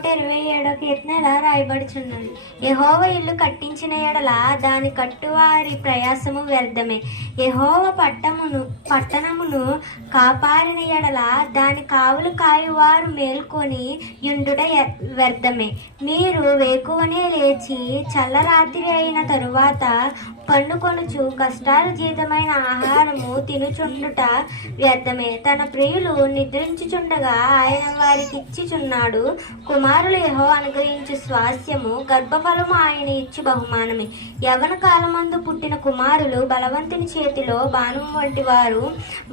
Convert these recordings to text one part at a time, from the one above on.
127వ కీర్తన ఇలా రాయబడుచున్నది. యెహోవా ఇల్లు కట్టించిన ఎడల దాని కట్టువారి ప్రయాసము వ్యర్థమే. యెహోవా పట్టణమును కాపాడిన ఎడల దాని కావులు కాయువారు మేల్కొని యుండుట వ్యర్థమే. మీరు వేకువనే లేచి చల్లరాత్రి అయిన తరువాత పండుకొనుచు కష్టాలు జీతమైన ఆహారము తినుచుండుట వ్యర్థమే. తన ప్రియులు నిద్రించుచుండగా ఆయన వారికి ఇచ్చిచున్నాడు. కుమారులు యెహోవా అనుగ్రహించు స్వాస్థ్యము, గర్భఫలము ఆయన ఇచ్చు బహుమానమే. యవ్వన కాలమందు పుట్టిన కుమారులు బలవంతుని చేతిలో బాణం వంటి వారు.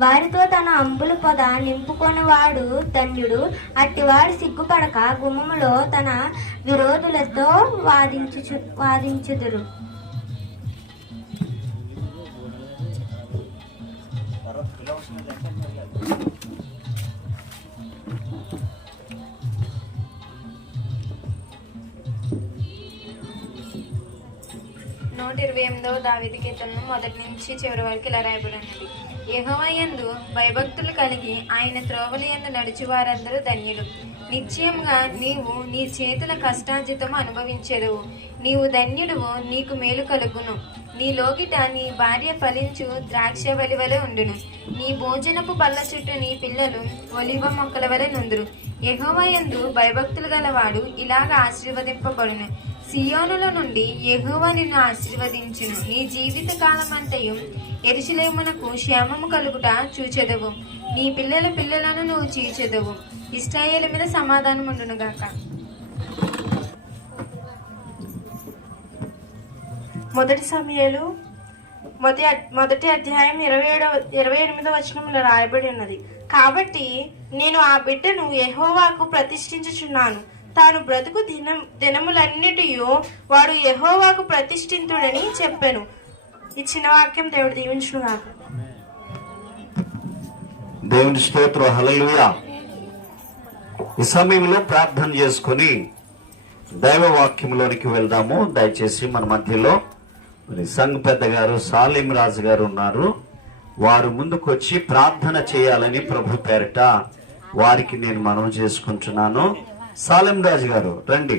వారితో తన అంబుల పొద నింపుకొనివాడు ధన్యుడు. అట్టివాడు సిగ్గుపడక గుమ్మములో తన విరోధులతో వాదించుదురు. నూట 28వ దావీదు కీర్తనను మొదటి నుంచి చివరి వరకు ఇలా రాయబడినది. యెహోవా యందు భయభక్తులు కలిగి ఆయన త్రోవల యందు నడిచి వారందరూ ధన్యులు. నిశ్చయముగా నీవు నీ చేతుల కష్టార్జితము అనుభవించెదవు. నీవు ధన్యుడువు, నీకు మేలు కలుగును. నీ లోగిట నీ భార్య ఫలించు ద్రాక్షవల్లి వలె ఉండును. నీ భోజనపు బల్ల చుట్టూ నీ పిల్లలు ఒలివ మొక్కల వలె నుందురు. యెహోవా యందు భయభక్తులు గలవాడు ఇలాగ ఆశీర్వదింపబడును. సియోనుల నుండి యెహోవా నిన్ను ఆశీర్వదించును. నీ జీవిత కాలమంతయు యెరూషలేమునకు క్షేమము కలుగుట చూచెదవు. నీ పిల్లల పిల్లలను నువ్వు చీచెదవు. ఇశ్రాయేలు మీద సమాధానం ఉండునుగాక. మొదటి సమూయేలు మొదటి అధ్యాయం 28వ వచనంలో రాయబడి ఉన్నది. కాబట్టి నేను ఆ బిడ్డను యెహోవాకు ప్రతిష్ఠించుచున్నాను. తాను బ్రతుకు దినములన్నిటియు వాడు యెహోవాకు ప్రతిష్ఠితుడని చెప్పాను. ఈ చిన్న వాక్యం దేవుడు దీవించును గాక. దేవుని స్తోత్రం. హల్లెలూయా. ఈ సమయంలో ప్రార్థన చేసుకుని దైవ వాక్యంలోనికి వెళ్దాము. దయచేసి మన మధ్యలో మరి సంఘ పెద్ద గారు సాలిం రాజు గారు ఉన్నారు. వారు ముందుకు వచ్చి ప్రార్థన చేయాలని ప్రభు పేరిట వారికి నేను మనవి చేసుకుంటున్నాను. సాలిం రాజు గారు రండి.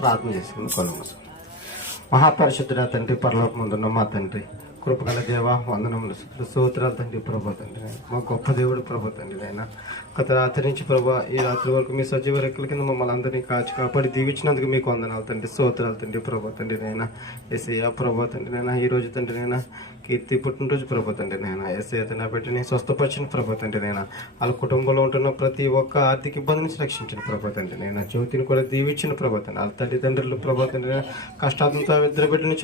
ప్రార్థన చేసుకుని కొనవలసి. మహాపరిశుద్ధుడ తండ్రి, పరలోకమందున్న మా తండ్రి, కృపగల దేవ, వందనములు స్తోత్రాలు తండ్రి. ప్రభా తండ్రి, మా గొప్ప దేవుడు ప్రభా తండ్రి. ఆయన గత రాత్రి నుంచి ప్రభా ఈ రాత్రి వరకు మీ సజీవ రెక్కల కింద మమ్మల్ని అందరినీ కాపాడి దీవించినందుకు మీకు వందనాలు తండ్రి, స్తోత్రాలు తండ్రి. ప్రభా తండ్రి నైనా యేసయ్య ప్రభా తండ్రి నైనా ఈ రోజు తండ్రి నైనా కీర్తి పుట్టినరోజు ప్రభా తండ్రి నైనా యేసయ్య తన బిడ్డని స్వస్థపరిచిన ప్రభా తండ్రి నైనా వాళ్ళ కుటుంబంలో ఉంటున్న ప్రతి ఒక్క ఆర్థిక ఇబ్బంది నుంచి రక్షించిన ప్రభా తండ్రి నైనా జ్యోతిని కూడా దీవించిన ప్రభా తండ్రి. వాళ్ళ తల్లిదండ్రులు ప్రభా తండ్రి కష్టాలతో ఇద్దరు బిడ్డని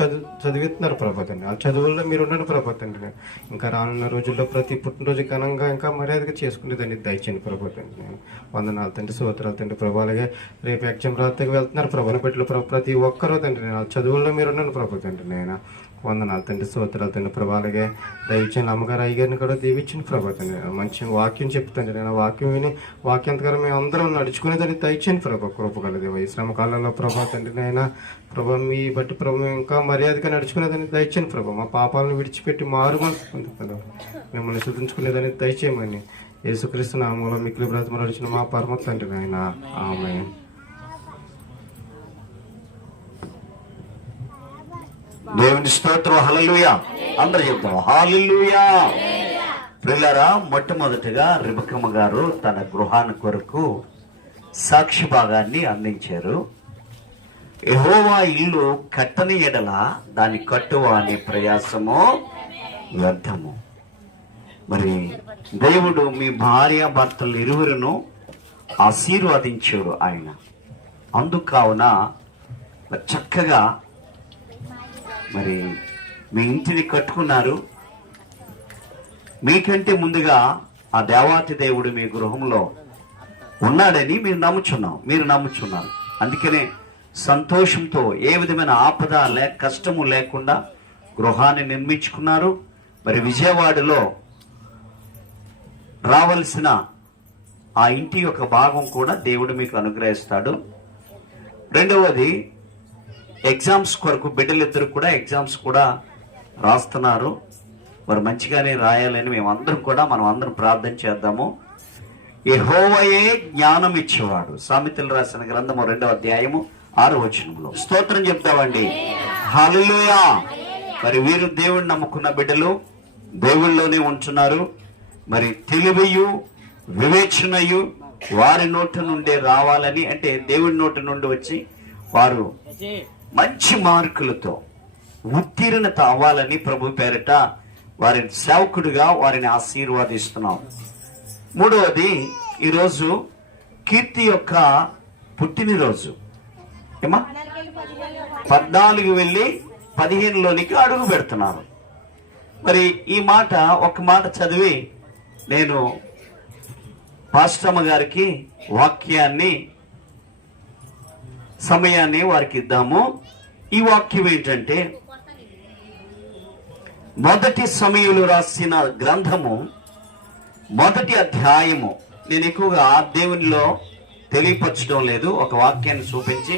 చదివిస్తున్నారు ప్రభా తండ్రి. వాళ్ళ చదువుల్లో మీరు ఉండడం ప్రభా తండ్రి. ఇంకా రానున్న రోజుల్లో ప్రతి పుట్టినరోజు ఘనంగా ఇంకా మర్యాదగా చేసుకునేదాన్ని దయచేయండి ప్రభా తండ్రి. నేను వందనాలు తండ్రి, స్తోత్రాలు తండ్రి. ప్రభా అలాగే రేపు ఎగ్జామ్ రాత్రికి వెళ్తున్నారు ప్రభా బిడ్డలు ప్రతి ఒక్కరూ తండ్రి నేను చదువుల్లో మీరు ఉన్నాను ప్రభా తండ్రి. నేను వందనాలు తండ్రి, స్తోత్రాలు తండ్రి. ప్రభా అలాగే దయచేయండి అమ్మగారు అయ్యగారిని కూడా దీవించిన ప్రభా తండ్రి. మంచి వాక్యం చెప్తాండి నేను వాక్యం విని వాక్యంతగారం మేము అందరం నడుచుకునేదాన్ని దయచేయండి ప్రభా. కృపగలదేవ ఈ శ్రమ కాలంలో ప్రభా తండ్రి నైనా ప్రభా మీ బట్టి ప్రభు ఇంకా మర్యాదగా నడుచుకునేదాన్ని దయచేయండి ప్రభా. మా పాపాలను విడిచిపెట్టి మారుమనసు పొందుతాను మిమ్మల్ని శుద్ధించుకునేదాన్ని దయచేయమని యేసుక్రీస్తు నామములో మిక్కిలి బ్రతిమలాడుచున్న నడిచిన మా పరమ తండ్రి నాయన, ఆమేన్. దేవుని స్తోత్రం. హల్లెలూయా. అందరూ చెప్తాం హల్లెలూయా. ప్రియులారా, మొట్టమొదటిగా రిబకమ్మ గారు తన గృహాన్ని కొరకు సాక్షి భాగాన్ని అందించారు. యెహోవా ఇల్లు కట్టని ఎడల దాని కట్టువాని ప్రయాసము వ్యర్థము. మరి దేవుడు మీ భార్య భర్తలు ఇరువురును ఆశీర్వదించాడు ఆయన. అందుకావున చక్కగా మరి మీ ఇంటిని కట్టుకున్నారు. మీకంటే ముందుగా ఆ దేవాతి దేవుడు మీ గృహంలో ఉన్నాడని మీరు నమ్ముచున్నారు. అందుకనే సంతోషంతో ఏ విధమైన ఆపద కష్టము లేకుండా గృహాన్ని నిర్మించుకున్నారు. మరి విజయవాడలో రావాల్సిన ఆ ఇంటి యొక్క భాగం కూడా దేవుడు మీకు అనుగ్రహిస్తాడు. రెండవది, ఎగ్జామ్స్ కొరకు బిడ్డలిద్దరు కూడా ఎగ్జామ్స్ కూడా రాస్తున్నారు. వారు మంచిగానే రాయాలని మనం అందరం ప్రార్థన చేద్దాము. యెహోవాయే జ్ఞానం ఇచ్చేవాడు. సామెతలు రాసిన గ్రంథము 2వ అధ్యాయము 6వ వచనంలో. స్తోత్రం చెప్తామండి. హల్లెలూయా. మరి వీరు దేవుడిని నమ్ముకున్న బిడ్డలు దేవుళ్ళలోనే ఉంటున్నారు. మరి తెలివియు వివేచనయు వారి నోటి నుండే రావాలని, అంటే దేవుడి నోటి నుండి వచ్చి వారు మంచి మార్కులతో ఉత్తీర్ణత అవ్వాలని ప్రభు పేరిట వారి సేవకుడిగా వారిని ఆశీర్వాదిస్తున్నాం. మూడవది, ఈరోజు కీర్తి యొక్క పుట్టినరోజు. ఏమా 14 వెళ్ళి 15లోనికి అడుగు పెడుతున్నారు. మరి ఈ మాట ఒక మాట చదివి నేను పాస్టమ్మ గారికి సమయాన్ని వారికి ఇద్దాము. ఈ వాక్యం ఏంటంటే, మొదటి సమూయేలు రాసిన గ్రంథము 1వ అధ్యాయము. నేను ఎక్కువగా దేవునిలో తెలియపరచడం లేదు, ఒక వాక్యాన్ని చూపించి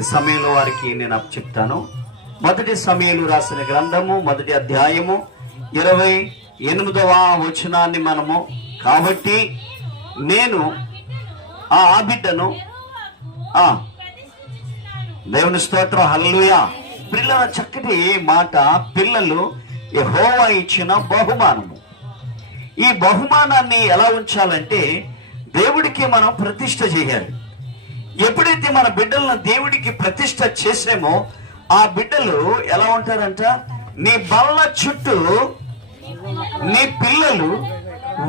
ఈ సమయంలో వారికి నేను చెప్తాను. 1 సమూయేలు రాసిన గ్రంథము 1వ అధ్యాయము 28వ వచనాన్ని మనము, కాబట్టి నేను ఆ బిడ్డను దేవుని స్తోత్రం, హల్లెలూయా. పిల్లల చక్కటి మాట. పిల్లలు యెహోవా ఇచ్చిన బహుమానము. ఈ బహుమానాన్ని ఎలా ఉంచాలంటే దేవుడికి మనం ప్రతిష్ఠ చేయాలి. ఎప్పుడైతే మన బిడ్డలను దేవుడికి ప్రతిష్ఠ చేసామో ఆ బిడ్డలు ఎలా ఉంటారంట, నీ బల్ల చుట్టూ నీ పిల్లలు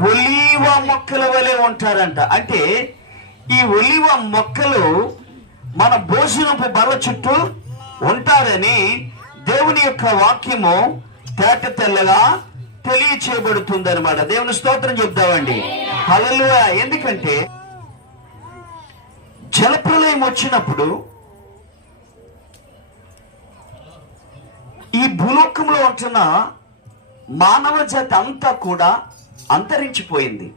ఒలీవ మొక్కల వలె ఉంటారంట. అంటే ఈ ఒలీవ మొక్కలు మన భోజనపు బల్ల చుట్టూ ఉంటారని దేవుని యొక్క వాక్యము తేట తెల్లగా తెలియచేయబడుతుంది అనమాట. దేవుని స్తోత్రం చెప్తామండి. హల్లెలూయా. ఎందుకంటే జలప్రలయం వచ్చినప్పుడు ఈ భూలోకంలో ఉంటున్న మానవ జాతి అంతా కూడా అంతరించిపోయింది.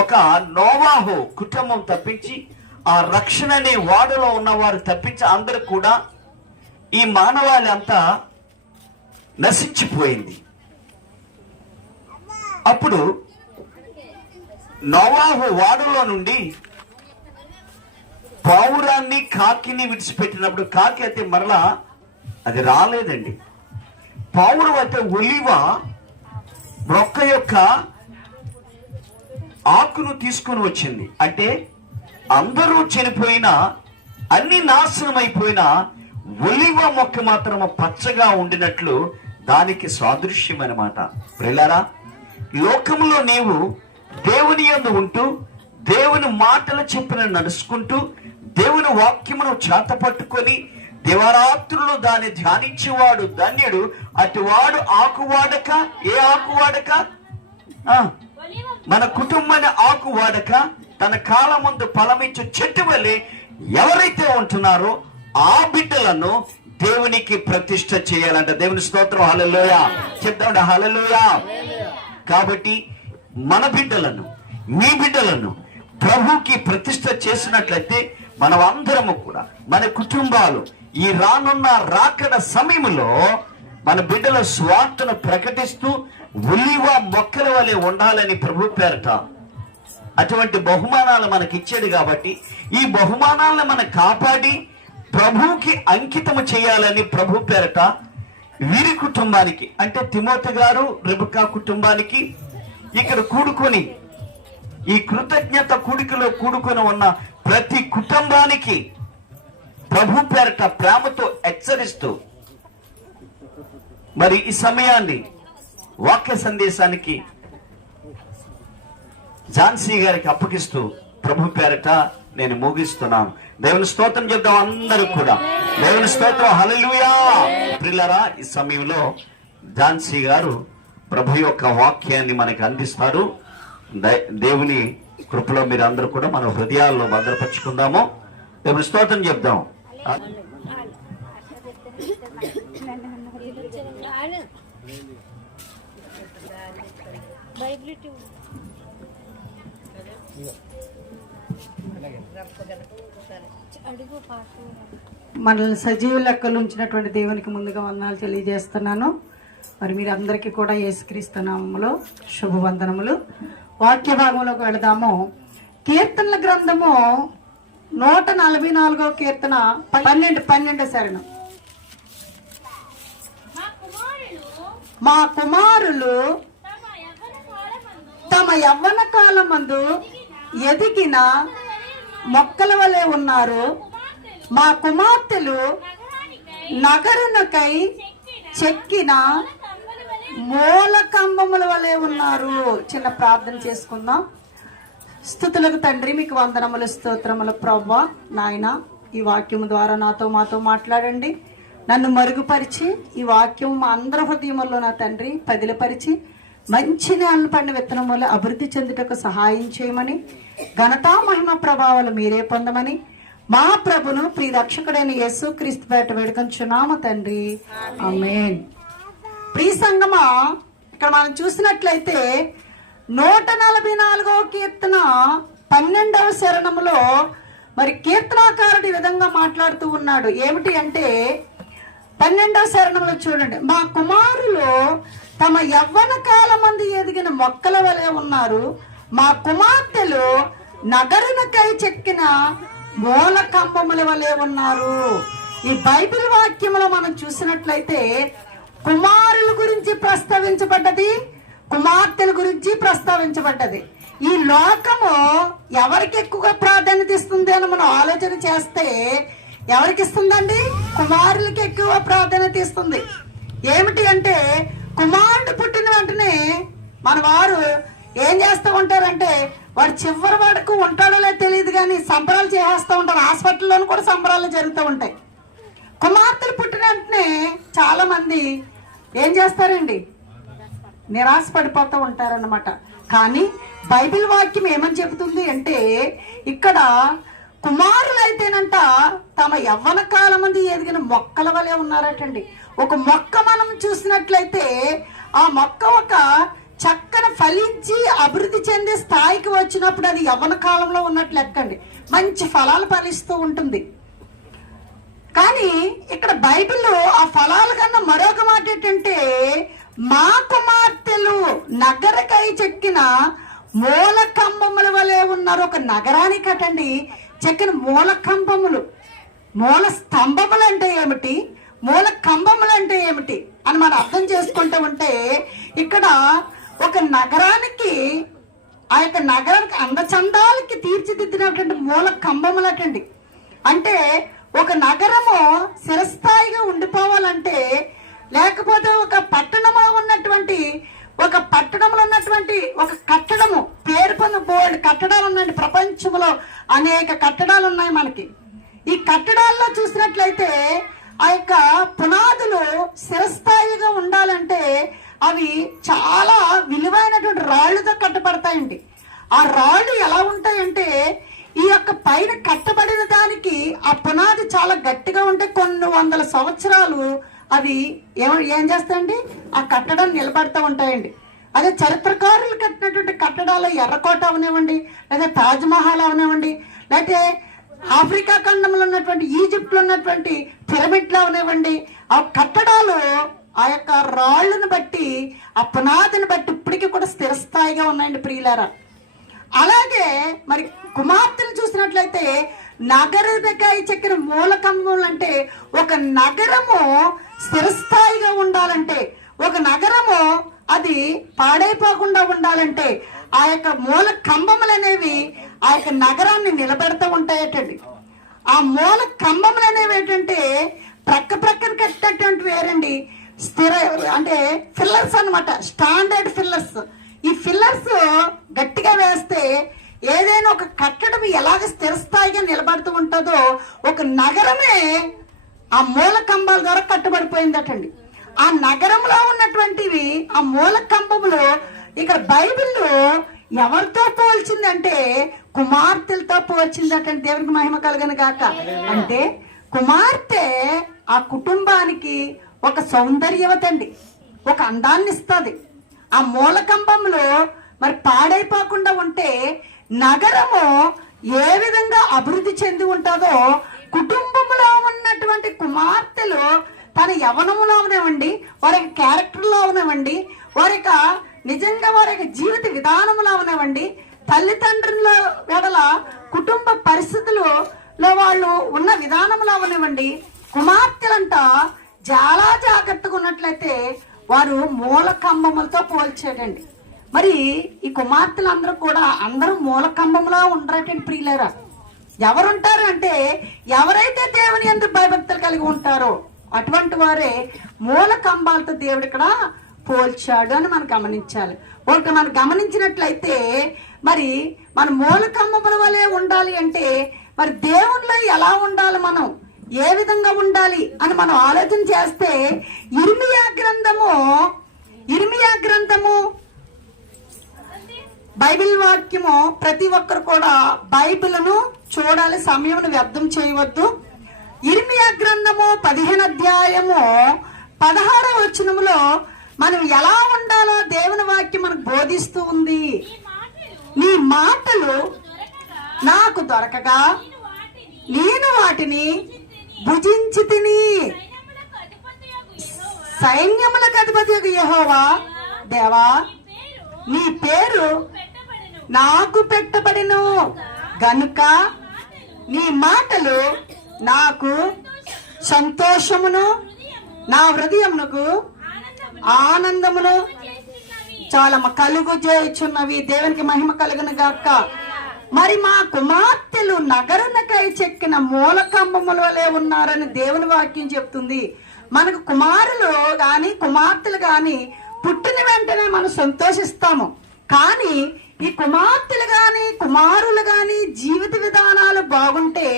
ఒక నోవాహు కుటుంబం తప్పించి, ఆ రక్షణ అనే వాడలో ఉన్నవారు తప్పించి అందరూ కూడా ఈ మానవాళి అంతా నశించిపోయింది. అప్పుడు నోవాహు వాడలో నుండి పావురాన్ని కాకిని విడిచిపెట్టినప్పుడు, కాకి అయితే మరలా అది రాలేదండి. పావురం అయితే ఒలివ మొక్క యొక్క ఆకును తీసుకొని వచ్చింది. అంటే అందరూ చనిపోయినా, అన్ని నాశనం అయిపోయినా ఒలివ మొక్క మాత్రం పచ్చగా ఉండినట్లు దానికి సాదృశ్యం అన్నమాట. ప్రియులారా, లోకంలో నీవు దేవుని యందు ఉంటూ దేవుని మాటలు చెప్పిన నడుచుకుంటూ దేవుని వాక్యమును చేత పట్టుకొని దివారాత్రులు దాన్ని ధ్యానించేవాడు ధన్యుడు. అటువాడు ఆకు వాడక, ఏ ఆకు వాడక, మన కుటుంబాన్ని ఆకు వాడక తన కాలం ముందు ఫలమించు చెట్టు వలె ఎవరైతే ఉంటున్నారో ఆ బిడ్డలను దేవునికి ప్రతిష్ఠ చేయాలంట. దేవుని స్తోత్రం, హల్లెలూయా. చెప్తామండి, హల్లెలూయా. కాబట్టి మన బిడ్డలను, మీ బిడ్డలను ప్రభుకి ప్రతిష్ఠ చేసినట్లయితే మనం అందరము కూడా, మన కుటుంబాలు ఈ రానున్న రాకడ సమయంలో మన బిడ్డల స్వార్థను ప్రకటిస్తూ ఒలీవ మొక్కల వలె ఉండాలని ప్రభు పేరట అటువంటి బహుమానాలు మనకి ఇచ్చాడు. కాబట్టి ఈ బహుమానాలను మనం కాపాడి ప్రభువుకి అంకితము చేయాలని ప్రభు పేరట వీరి కుటుంబానికి, అంటే తిమోతి గారు రెబెకా కుటుంబానికి ఇక్కడ కూడుకొని ఈ కృతజ్ఞత కూడికలో కూడుకొని ఉన్న ప్రతి కుటుంబానికి ప్రభు పేరట ప్రేమతో హెచ్చరిస్తూ మరి ఈ సమయాన్ని వాక్య సందేశానికి ఝాన్సీ గారికి అప్పగిస్తూ ప్రభు పేరట నేను ముగిస్తున్నాను. దేవుని స్తోత్రం చెప్దాం అందరూ కూడా. దేవుని స్తోత్రం, హల్లెలూయా. ప్రియులారా, ఈ సమయంలో ఝాన్సీ గారు ప్రభు యొక్క వాక్యాన్ని మనకి అందిస్తారు. దేవుని కృపలో మీరు అందరూ కూడా మన హృదయాల్లో భద్రపరుచుకుందాము. దేవుని స్తోత్రం చెప్దాం. అడుగు పాటు మనల్ని సజీవ లెక్కలు ఉంచినటువంటి దేవునికి ముందుగా వందనాలు తెలియజేస్తున్నాను. మరి మీరందరికీ కూడా యేసుక్రీస్తు నామములో శుభవందనములు. వాక్య భాగంలోకి వెళదాము. కీర్తనల గ్రంథము 144వ కీర్తన 12 శరణం. మా కుమారులు తమ యవ్వన కాలమందు ఎదిగిన మొక్కల వలె ఉన్నారు. మా కుమార్తెలు నగరునకై చెక్కిన మూల కంబముల వలె ఉన్నారు. చిన్న ప్రార్థన చేసుకుందాం. స్తుతులకు తండ్రి మీకు వందనములు, స్తోత్రములు ప్రభువా. నాయన, ఈ వాక్యము ద్వారా నాతో మాతో మాట్లాడండి. నన్ను మరుగుపరిచి ఈ వాక్యం మా అందరి హృదయముల్లో నా తండ్రి పదిలపరిచి మంచి నేలను పడిన విత్తనం వల్ల అభివృద్ధి చెందుటకు సహాయం చేయమని, ఘనతా మహిమ ప్రభావాలు మీరే పొందమని మా ప్రభును ప్రియ రక్షకుడైన యేసుక్రీస్తు పేట వేడుకొంచున్నాము తండ్రి, ఆమేన్. ప్రియ సంగమా, ఇక్కడ మనం చూసినట్లయితే 144వ కీర్తన 12వ శరణములో మరి కీర్తనాకారుడు ఈ విధంగా మాట్లాడుతూ ఉన్నాడు. ఏమిటి అంటే 12వ శరణంలో చూడండి. మా కుమారులు తమ యవ్వన కాలమందు ఎదిగిన మొక్కల వలె ఉన్నారు. మా కుమార్తెలు నగరునకై చెక్కిన మూల కంబముల వలె ఉన్నారు. ఈ బైబిల్ వాక్యములో మనం చూసినట్లయితే కుమారుల గురించి ప్రస్తావించబడ్డది, కుమార్తెల గురించి ప్రస్తావించబడ్డది. ఈ లోకము ఎవరికి ఎక్కువగా ప్రాధాన్యత ఇస్తుంది అని మనం ఆలోచన చేస్తే ఎవరికి ఇస్తుందండి? కుమారులకి ఎక్కువ ప్రాధాన్యత ఇస్తుంది. ఏమిటి అంటే కుమారుడు పుట్టిన వెంటనే మన వారు ఏం చేస్తూ ఉంటారంటే వాడు చివరి వరకు ఉంటాడో లేదో తెలియదు కానీ సంబరాలు చేసేస్తూ ఉంటారు. హాస్పిటల్లోనూ కూడా సంబరాలు జరుగుతూ ఉంటాయి. కుమార్తెలు పుట్టిన వెంటనే చాలా మంది ఏం చేస్తారండి? నిరాశ పడిపోతూ ఉంటారన్నమాట. కానీ బైబిల్ వాక్యం ఏమని చెబుతుంది అంటే ఇక్కడ కుమారులైతేనంట తమ యవ్వన కాలం మంది ఎదిగిన మొక్కల వలె ఉన్నారటండి. ఒక మొక్క మనం చూసినట్లయితే ఆ మొక్క ఒక చక్కన ఫలించి అభివృద్ధి చెందే స్థాయికి వచ్చినప్పుడు అది యవ్వన కాలంలో ఉన్నట్లు లెక్కండి. మంచి ఫలాలు ఫలిస్తూ ఉంటుంది. కానీ ఇక్కడ బైబిల్లో ఆ ఫలాల కన్నా మరొక మాట ఏంటంటే మా కుమార్తెలు నగరకై చెక్కిన మూల కంబముల వలె ఉన్నారు. ఒక నగరానికి అటండి చెక్కిన మూల కంబములు. మూల స్తంభములు అంటే ఏమిటి, మూల కంబములు అంటే ఏమిటి అని మనం అర్థం చేసుకుంటూ ఉంటే ఇక్కడ ఒక నగరానికి, ఆ యొక్క నగరానికి అందచందాలకి తీర్చిదిద్దినటువంటి మూల కంబములు అటండి. అంటే ఒక నగరము స్థిరస్థాయిగా ఉండిపోవాలంటే, లేకపోతే ఒక పట్టణంలో ఉన్నటువంటి ఒక కట్టడము, పేరు పొందిన బోర్డు కట్టడాలు ఉన్నాయండి. ప్రపంచంలో అనేక కట్టడాలు ఉన్నాయి మనకి. ఈ కట్టడాల్లో చూసినట్లయితే ఆ యొక్క పునాదులు స్థిరస్థాయిగా ఉండాలంటే అవి చాలా విలువైనటువంటి రాళ్లతో కట్టబడతాయండి. ఆ రాళ్ళు ఎలా ఉంటాయంటే ఈ యొక్క పైన కట్టబడిన దానికి ఆ పునాది చాలా గట్టిగా ఉంటే కొన్ని వందల సంవత్సరాలు అవి ఏం చేస్తాయండి? ఆ కట్టడాలు నిలబడతా ఉంటాయండి. అదే చరిత్రకారులు కట్టినటువంటి కట్టడాలు ఎర్రకోట అవనివ్వండి, లేదా తాజ్మహల్ అవనివ్వండి, లేకపోతే ఆఫ్రికా ఖండంలో ఉన్నటువంటి ఈజిప్ట్లో ఉన్నటువంటి పిరమిడ్లు అవనివ్వండి, ఆ కట్టడాలు ఆ యొక్క రాళ్ళను బట్టి, ఆ పునాదిని బట్టి ఇప్పటికీ కూడా స్థిరస్థాయిగా ఉన్నాయండి ప్రియులారా. అలాగే మరి కుమార్తెలు చూసినట్లయితే నగరకాయ చెక్కిన మూలకంబములు అంటే ఒక నగరము స్థిరస్థాయిగా ఉండాలంటే, ఒక నగరము అది పాడైపోకుండా ఉండాలంటే ఆ యొక్క మూల కంబములు అనేవి ఆ యొక్క నగరాన్ని నిలబెడతా ఉంటాయటండి. ఆ మూల కంబములు అనేవి ఏంటంటే ప్రక్కన కట్టినటువంటి వేరండి, స్థిర అంటే ఫిల్లర్స్ అన్నమాట, స్టాండర్డ్ ఫిల్లర్స్. ఈ ఫిల్లర్స్ గట్టిగా వేస్తే ఏదైనా ఒక కట్టడం ఎలాగ స్థిరస్థాయిగా నిలబడుతూ ఉంటుందో ఒక నగరమే ఆ మూల కంబాల ద్వారా కట్టబడిపోయిందటండి. ఆ నగరంలో ఉన్నటువంటివి ఆ మూల కంబములు ఇక్కడ బైబిల్లో ఎవరితో పోల్చిందంటే కుమార్తెలతో పోల్చిందటండి. దేవునికి మహిమ కలుగను గాక. అంటే కుమార్తె ఆ కుటుంబానికి ఒక సౌందర్యవత అండి, ఒక అందాన్ని ఇస్తుంది. ఆ మూల కంబంలో మరి పాడైపోకుండా ఉంటే నగరము ఏ విధంగా అభివృద్ధి చెంది ఉంటుందో కుటుంబంలో ఉన్నటువంటి ఉన్నటువంటి కుమార్తెలు తన యవనంలో ఉన్నవండి, వారి యొక్క క్యారెక్టర్లో ఉన్నవండి, వారి యొక్క నిజంగా వారి యొక్క జీవిత విధానంలో ఉన్నవండి, తల్లిదండ్రుల వెడల కుటుంబ పరిస్థితులలో వాళ్ళు ఉన్న విధానంలో ఉన్నవండి, కుమార్తెలంట చాలా జాగ్రత్తగా ఉన్నట్లయితే వారు మూల కంబములతో పోల్చాడండి. మరి ఈ కుమార్తెలందరూ కూడా అందరూ మూల కంబములా ఉండరటండి ప్రియులారా. ఎవరుంటారు అంటే ఎవరైతే దేవుని యందు భయభక్తులు కలిగి ఉంటారో అటువంటి వారే మూల కంబాలతో దేవుడు ఇక్కడ పోల్చాడు అని మనం గమనించాలి. ఒకటి మనం గమనించినట్లయితే మరి మన మూల కంబముల వలె ఉండాలి అంటే మరి దేవునిలో ఎలా ఉండాలి, మనం ఏ విధంగా ఉండాలి అని మనం ఆలోచన చేస్తే ఇర్మియా గ్రంథము బైబిల్ వాక్యము ప్రతి ఒక్కరు కూడా బైబిల్ను చూడాలి, సమయమును వ్యర్థం చేయవద్దు. ఇర్మియా గ్రంథము 15వ అధ్యాయము 16వ వచనములో మనం ఎలా ఉండాలో దేవుని వాక్యం మనకు బోధిస్తూ ఉంది. నీ మాటలు నాకు దొరకగా నేను వాటిని భుజించి తిని, సైన్యములకు అధిపతి యెహోవా దేవా నీ పేరు నాకు పెట్టబడిను గనుక నీ మాటలు నాకు సంతోషమును నా హృదయమునకు ఆనందమును చాలా కలుగు చేయుచున్నవి. దేవునికి మహిమ కలుగును గాక. మరి మా కుమార్తెలు నగరునకై చెక్కిన మూల కంబముల వలె ఉన్నారని దేవుని వాక్యం చెప్తుంది. మనకు కుమారులు గాని కుమార్తెలు గాని పుట్టిన వెంటనే మనం సంతోషిస్తాము, కానీ ఈ కుమార్తెలు గాని కుమారులు గాని జీవిత విధానాలు బాగుంటే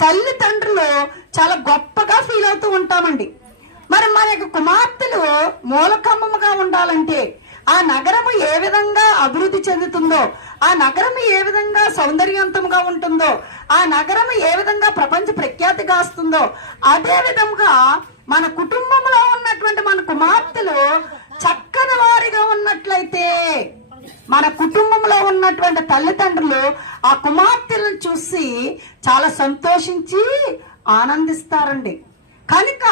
తల్లిదండ్రులు చాలా గొప్పగా ఫీల్ అవుతూ ఉంటామండి. మరి మన యొక్క కుమార్తెలు మూలకంబముగా ఉండాలంటే ఆ నగరము ఏ విధంగా అభివృద్ధి చెందుతుందో, ఆ నగరము ఏ విధంగా సౌందర్యవంతంగా ఉంటుందో, ఆ నగరము ఏ విధంగా ప్రపంచ ప్రఖ్యాతి గాస్తుందో అదే విధంగా మన కుటుంబంలో ఉన్నటువంటి మన కుమార్తెలు చక్కని వారిగా ఉన్నట్లయితే మన కుటుంబంలో ఉన్నటువంటి తల్లిదండ్రులు ఆ కుమార్తెలను చూసి చాలా సంతోషించి ఆనందిస్తారండి. కనుక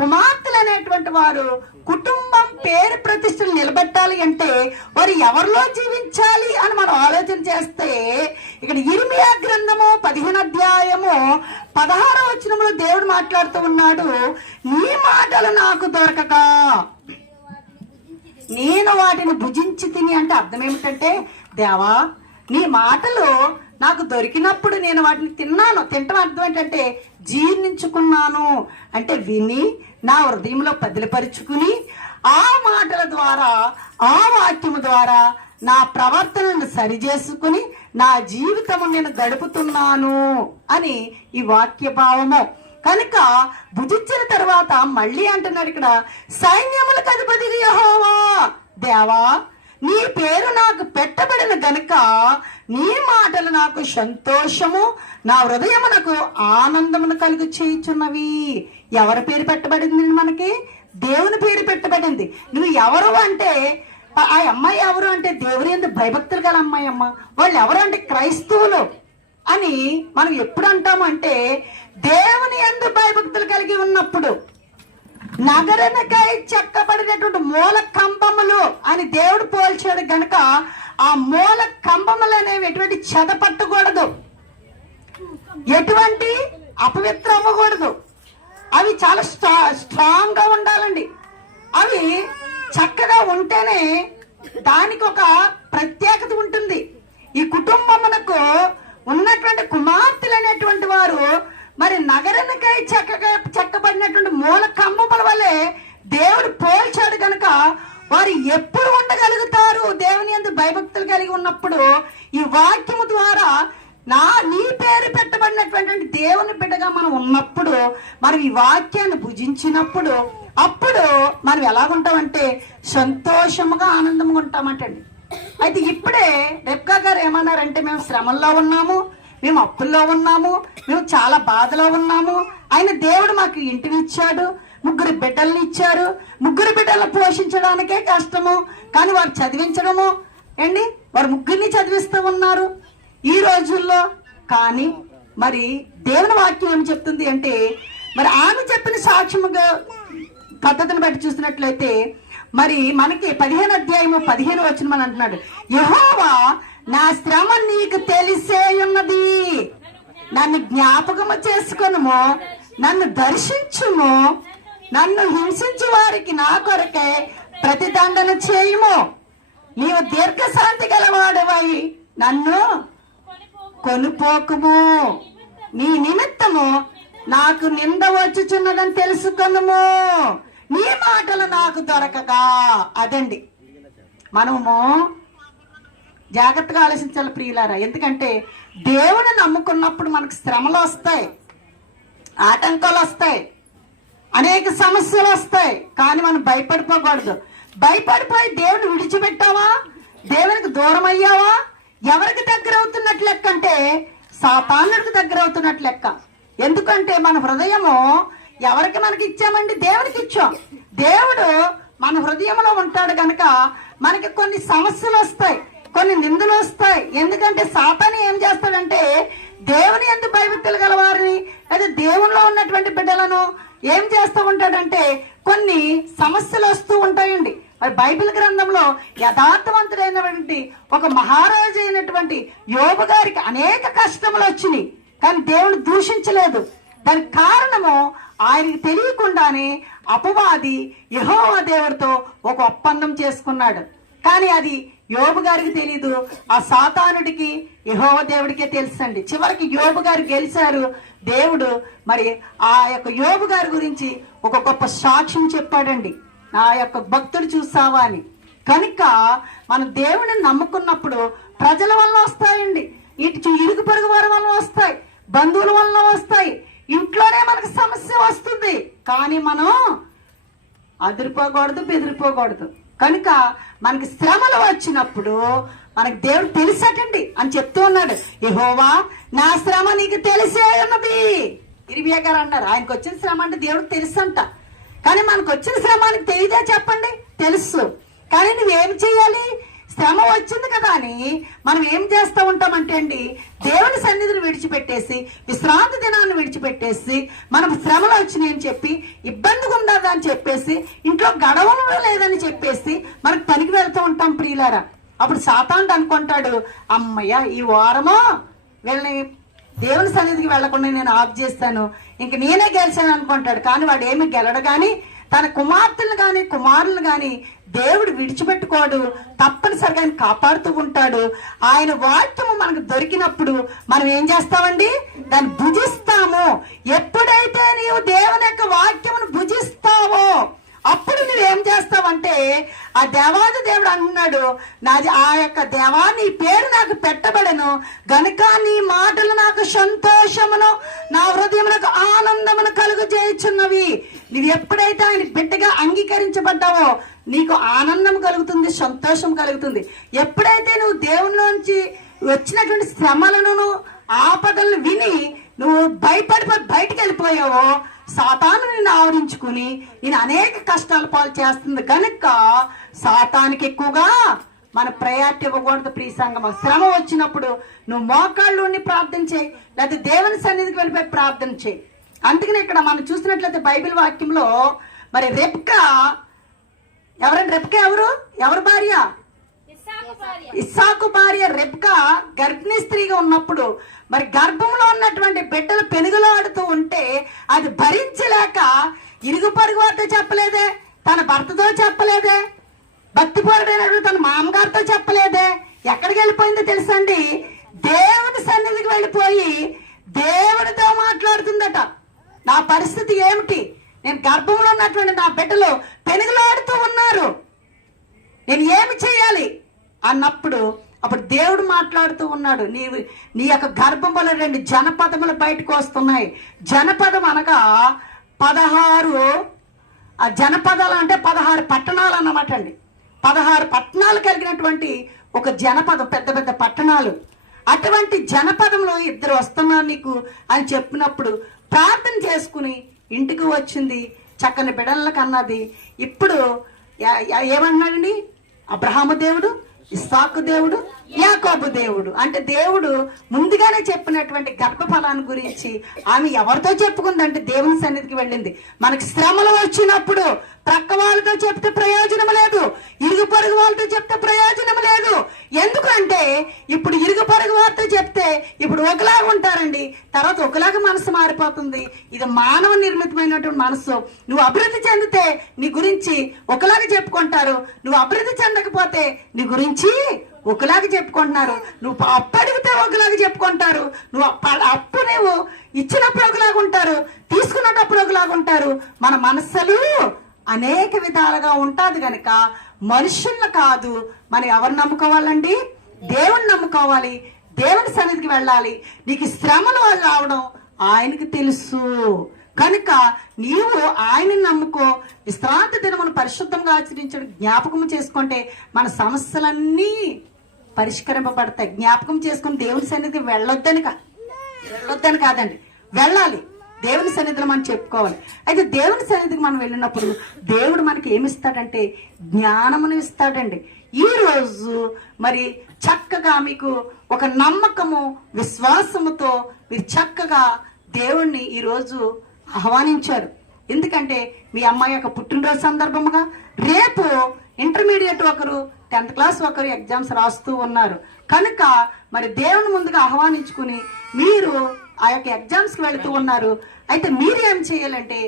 కుమార్తెలు అనేటువంటి వారు కుటుంబం పేరు ప్రతిష్టలు నిలబెట్టాలి అంటే వారు ఎవరిలో జీవించాలి అని మనం ఆలోచన చేస్తే ఇక్కడ ఇర్మియా గ్రంథము 15వ అధ్యాయము 16వ వచనంలో దేవుడు మాట్లాడుతూ ఉన్నాడు. నీ మాటలు నాకు దొరకగా నేను వాటిని భుజించి తిని అంటే అర్థం ఏమిటంటే, దేవా నీ మాటలు నాకు దొరికినప్పుడు నేను వాటిని తినటం అర్థం ఏంటంటే జీర్ణించుకున్నాను అంటే విని నా హృదయంలో పదిలపరుచుకుని ఆ మాటల ద్వారా ఆ వాక్యము ద్వారా నా ప్రవర్తనను సరిచేసుకుని నా జీవితము నేను గడుపుతున్నాను అని ఈ వాక్య భావము. కనుక భుజించిన తర్వాత మళ్ళీ అంటున్నాడు ఇక్కడ, సైన్యములకు అధిపతి యెహోవా దేవా నీ పేరు నాకు పెట్టబడిన గనుక నీ మాటలు నాకు సంతోషము నా హృదయమునకు ఆనందమును కలుగు చేయుచున్నవి. ఎవరి పేరు పెట్టబడింది? మనకి దేవుని పేరు పెట్టబడింది. నువ్వు ఎవరు అంటే ఆ అమ్మాయి ఎవరు అంటే దేవుని యందు భయభక్తులు గల అమ్మాయి అమ్మ. వాళ్ళు ఎవరు అంటే క్రైస్తవులు అని మనం ఎప్పుడు అంటాము అంటే దేవుని యందు భయభక్తులు కలిగి ఉన్నప్పుడు. నగరనకై చెక్కబడినటువంటి మూల కంబములు అని దేవుడు పోల్చాడు గనక ఆ మూల కంబములు అనేవి ఎటువంటి చెదపట్టకూడదు, ఎటువంటి అపవిత్రం అవ్వకూడదు. అవి చాలా స్ట్రాంగ్ గా ఉండాలండి. అవి చక్కగా ఉంటేనే దానికి ఒక ప్రత్యేకత ఉంటుంది. ఈ కుటుంబమునకు ఉన్నటువంటి కుమార్తెలు అనేటువంటి వారు మరి నగరనకై చెక్కబడినటువంటి మూల కంబముల వలె దేవుడు పోల్చాడు కనుక వారు ఎప్పుడు ఉండగలుగుతారు? దేవుని యందు భయభక్తులు కలిగి ఉన్నప్పుడు. ఈ వాక్యము ద్వారా నీ పేరు పెట్టబడినటువంటి దేవుని బిడ్డగా మనం ఉన్నప్పుడు, మనం ఈ వాక్యాన్ని భుజించినప్పుడు అప్పుడు మనం ఎలా ఉంటామంటే సంతోషముగా ఆనందంగా ఉంటామంటండి. అయితే ఇప్పుడే రెబ్కా గారు ఏమన్నారంటే, మేము శ్రమల్లో ఉన్నాము, మేము అప్పుల్లో ఉన్నాము, మేము చాలా బాధలో ఉన్నాము, ఆయన దేవుడు మాకు ఇంటిని ఇచ్చాడు, 3 బిడ్డల్ని ఇచ్చారు, 3 బిడ్డలను పోషించడానికే కష్టము, కానీ వారు చదివించడము ఏంటి, వారు 3 చదివిస్తూ ఉన్నారు ఈ రోజుల్లో. కానీ మరి దేవుని వాక్యం ఏం చెప్తుంది అంటే, మరి ఆమె చెప్పిన సాక్ష్యముగా పద్ధతిని బట్టి చూసినట్లయితే మరి మనకి 15 అధ్యాయము 15 వచనం మనం అంటున్నాడు, యెహోవా నా శ్రమ నీకు తెలిసే ఉన్నది, నన్ను జ్ఞాపకము చేసుకొనుము, నన్ను దర్శించుము, నన్ను హింసించు వారికి నా కొరకే ప్రతిదండన చేయుము, నీవు దీర్ఘశాంతి గలవాడవై నన్ను కొనుపోకుము, నీ నిమిత్తము నాకు నింద వచ్చుచున్నదని తెలుసుకొనుము, నీ మాటలు నాకు దొరకగా. అదండి మనము జాగ్రత్తగా ఆలోచించాలి ప్రియులారా. ఎందుకంటే దేవుని నమ్ముకున్నప్పుడు మనకు శ్రమలు వస్తాయి, ఆటంకాలు వస్తాయి, అనేక సమస్యలు వస్తాయి. కానీ మనం భయపడిపోకూడదు. భయపడిపోయి దేవుని విడిచిపెట్టావా, దేవునికి దూరం అయ్యావా, ఎవరికి దగ్గర అవుతున్నట్లు లెక్క అంటే సాతానుడికి దగ్గర అవుతున్నట్లు లెక్క. ఎందుకంటే మన హృదయము ఎవరికి మనకి ఇచ్చామండి? దేవునికి ఇచ్చాం. దేవుడు మన హృదయంలో ఉంటాడు కనుక మనకి కొన్ని సమస్యలు వస్తాయి, కొన్ని నిందలు వస్తాయి. ఎందుకంటే సాతాను ఏం చేస్తాడంటే దేవుని ఎందుకు భయభక్తులు గల వారిని లేదా దేవునిలో ఉన్నటువంటి బిడ్డలను ఏం చేస్తూ ఉంటాడంటే కొన్ని సమస్యలు వస్తూ ఉంటాయండి. మరి బైబిల్ గ్రంథంలో యథార్థవంతుడైనటువంటి ఒక మహారాజు అయినటువంటి యోబు గారికి అనేక కష్టములు వచ్చినాయి, కానీ దేవుడు దూషించలేదు. దానికి కారణము ఆయనకి తెలియకుండానే అపవాది యెహోవా దేవుడితో ఒక ఒప్పందం చేసుకున్నాడు. కానీ అది యోబు గారికి తెలీదు, ఆ సాతానుడికి యెహోవా దేవుడికే తెలుసండి. చివరికి యోబు గారు గెలిచారు. దేవుడు మరి ఆ యొక్క యోబు గారి గురించి ఒక గొప్ప సాక్ష్యం చెప్పాడండి, నా యొక్క భక్తులు చూసావా అని. కనుక మనం దేవుని నమ్ముకున్నప్పుడు ప్రజల వల్ల వస్తాయండి, ఇటు ఇరుగు పొరుగు వారి వల్ల వస్తాయి, బంధువుల వల్ల వస్తాయి, ఇంట్లోనే మనకు సమస్య వస్తుంది. కానీ మనం అదిరిపోకూడదు, బెదిరిపోకూడదు. కనుక మనకి శ్రమలు వచ్చినప్పుడు మనకు దేవుడు తెలిసేటండి అని చెప్తూ ఉన్నాడు, యెహోవా నా శ్రమ నీకు తెలిసే ఉన్నది. ఇర్మియా గారు అన్నారు, ఆయనకు వచ్చిన శ్రమ అంటే దేవుడికి తెలుసు అంట. కానీ మనకు వచ్చిన శ్రమ నీకు తెలియదే చెప్పండి? తెలుసు. కానీ నువ్వేం చెయ్యాలి? శ్రమ వచ్చింది కదా అని మనం ఏం చేస్తూ ఉంటామంటే అండి, దేవుని సన్నిధిని విడిచిపెట్టేసి, విశ్రాంతి దినాన్ని విడిచిపెట్టేసి, మనం శ్రమలు వచ్చినాయని చెప్పి, ఇబ్బందిగా ఉండదు అని చెప్పేసి, ఇంట్లో గడవలు లేదని చెప్పేసి మనకు పనికి వెళ్తూ ఉంటాం ప్రియులారా. అప్పుడు సాతానుడు అనుకుంటాడు, అమ్మయ్య ఈ వారమో వీళ్ళని దేవుని సన్నిధికి వెళ్లకుండా నేను ఆఫ్ చేస్తాను, ఇంక నేనే గెలిచాను అనుకుంటాడు. కానీ వాడు ఏమి గెలడు. కానీ తన కుమార్తెలను కానీ కుమారులను కానీ దేవుడు విడిచిపెట్టుకోడు, తప్పనిసరిగా ఆయన కాపాడుతూ ఉంటాడు. ఆయన వాక్యము మనకు దొరికినప్పుడు మనం ఏం చేస్తామండి? దాన్ని భుజిస్తాము. ఎప్పుడైతే నీవు దేవుని యొక్క వాక్యమును భుజిస్తావో అప్పుడు నువ్వేం చేస్తావంటే, ఆ దేవాది దేవుడు అంటున్నాడు, నాది ఆ యొక్క దేవా నీ పేరు నాకు పెట్టబడను గనుక నీ మాటలు నాకు సంతోషమును నా హృదయమునకు ఆనందమును కలుగు చేయుచున్నవి. నువ్వు ఎప్పుడైతే ఆయన బిడ్డగా అంగీకరించబడ్డావో నీకు ఆనందం కలుగుతుంది, సంతోషం కలుగుతుంది. ఎప్పుడైతే నువ్వు దేవునిలోంచి వచ్చినటువంటి శ్రమలను ఆపదలను విని నువ్వు భయపడిపోయి బయటికి వెళ్ళిపోయావో సాతాను నిన్ను ఆవరించుకుని నేను అనేక కష్టాలు పాలు చేస్తుంది. కనుక సాతానికి ఎక్కువగా మన ప్రయారిటీ ఇవ్వకూడదు. ప్రియ సంగమా, శ్రమ వచ్చినప్పుడు నువ్వు మోకాళ్ళు ఉండి ప్రార్థన చేయి, లేకపోతే దేవుని సన్నిధికి వెళ్ళిపోయి ప్రార్థన చేయి. అందుకని ఇక్కడ మనం చూసినట్లయితే బైబిల్ వాక్యంలో మరి రెబ్కా, ఎవరంటే రెబ్కా ఎవరు భార్య? ఇస్సాకు భార్య రెబ్కా గర్భిణీ స్త్రీగా ఉన్నప్పుడు మరి గర్భంలో ఉన్నటువంటి బిడ్డలు పెనుగులాడుతూ ఉంటే అది భరించలేక ఇరుగు పొరుగు వారితో చెప్పలేదే, తన భర్తతో చెప్పలేదే, భక్తిపరుడైనటువంటి తన మామగారితో చెప్పలేదే, ఎక్కడికి వెళ్ళిపోయిందో తెలుసండి? దేవుని సన్నిధికి వెళ్ళిపోయి దేవుడితో మాట్లాడుతుందట. నా పరిస్థితి ఏమిటి? నేను గర్భంలో ఉన్నటువంటి నా బిడ్డలు పెనుగులాడుతూ ఉన్నారు, నేను ఏమి చేయాలి అన్నప్పుడు అప్పుడు దేవుడు మాట్లాడుతూ ఉన్నాడు, నీ యొక్క గర్భంలో 2 జనపదములు బయటకు వస్తున్నాయి. జనపదం అనగా 16, ఆ జనపదాలు అంటే 16 పట్టణాలు అన్నమాట అండి. 16 పట్టణాలు కలిగినటువంటి ఒక జనపదం, పెద్ద పెద్ద పట్టణాలు. అటువంటి జనపదంలో 2 వస్తున్నారు నీకు అని చెప్పినప్పుడు ప్రార్థన చేసుకుని ఇంటికి వచ్చింది, చక్కని బిడ్డలకు అన్నది. ఇప్పుడు ఏమన్నాడండి? అబ్రహాము దేవుడు, ఇస్సాకు దేవుడు, యాకోబు దేవుడు. అంటే దేవుడు ముందుగానే చెప్పినటువంటి గర్భఫలాన్ని గురించి ఆమె ఎవరితో చెప్పుకుందంటే దేవుని సన్నిధికి వెళ్ళింది. మనకి శ్రమలు వచ్చినప్పుడు ప్రక్క వాళ్ళతో చెప్తే ప్రయోజనం లేదు, ఇరుగు పొరుగు వాళ్ళతో చెప్తే ప్రయోజనం లేదు. ఎందుకంటే ఇప్పుడు ఇరుగు పొరుగు వారితో చెప్తే ఇప్పుడు ఒకలాగా ఉంటారండి, తర్వాత ఒకలాగా మనసు మారిపోతుంది. ఇది మానవ నిర్మితమైనటువంటి మనసు. నువ్వు అభివృద్ధి చెందితే నీ గురించి ఒకలాగా చెప్పుకుంటారు, నువ్వు అభివృద్ధి చెందకపోతే నీ గురించి ఒకలాగా చెప్పుకుంటున్నారు. నువ్వు అప్పు అడిగితే ఒకలాగా చెప్పుకుంటారు, నువ్వు అప్పు నువ్వు ఇచ్చినప్పుడు ఒకలాగా ఉంటారు, తీసుకున్నప్పుడు ఒకలాగా ఉంటారు. మన మనస్సులు అనేక విధాలుగా ఉంటుంది కనుక మనుషులను కాదు, మనం ఎవరు నమ్ముకోవాలండి? దేవుని నమ్ముకోవాలి, దేవుని సన్నిధికి వెళ్ళాలి. నీకు శ్రమలు వాళ్ళు రావడం ఆయనకు తెలుసు కనుక నీవు ఆయన్ని నమ్ముకో. విశ్రాంతి దినమును పరిశుద్ధంగా ఆచరించడం జ్ఞాపకం చేసుకుంటే మన సమస్యలన్నీ పరిష్కరింపబడతాయి. జ్ఞాపకం చేసుకుని దేవుని సన్నిధి వెళ్ళొద్దని కాదండి, వెళ్ళాలి. దేవుని సన్నిధిలో మనం చెప్పుకోవాలి. అయితే దేవుని సన్నిధికి మనం వెళ్ళినప్పుడు దేవుడు మనకి ఏమిస్తాడంటే జ్ఞానమును ఇస్తాడండి. ఈ రోజు మరి చక్కగా మీకు ఒక నమ్మకము విశ్వాసముతో మీరు చక్కగా దేవుణ్ణి ఈరోజు ఆహ్వానించారు. ఎందుకంటే మీ అమ్మాయి యొక్క పుట్టినరోజు సందర్భముగా రేపు ఇంటర్మీడియట్ ఒకరు, 10th క్లాస్ ఒకరు ఎగ్జామ్స్ రాస్తూ ఉన్నారు కనుక మరి దేవుని ముందుగా ఆహ్వానించుకుని మీరు ఆ యొక్క ఎగ్జామ్స్ కి వెళుతూ ఉన్నారు. అయితే మీరు ఏం చేయాలంటే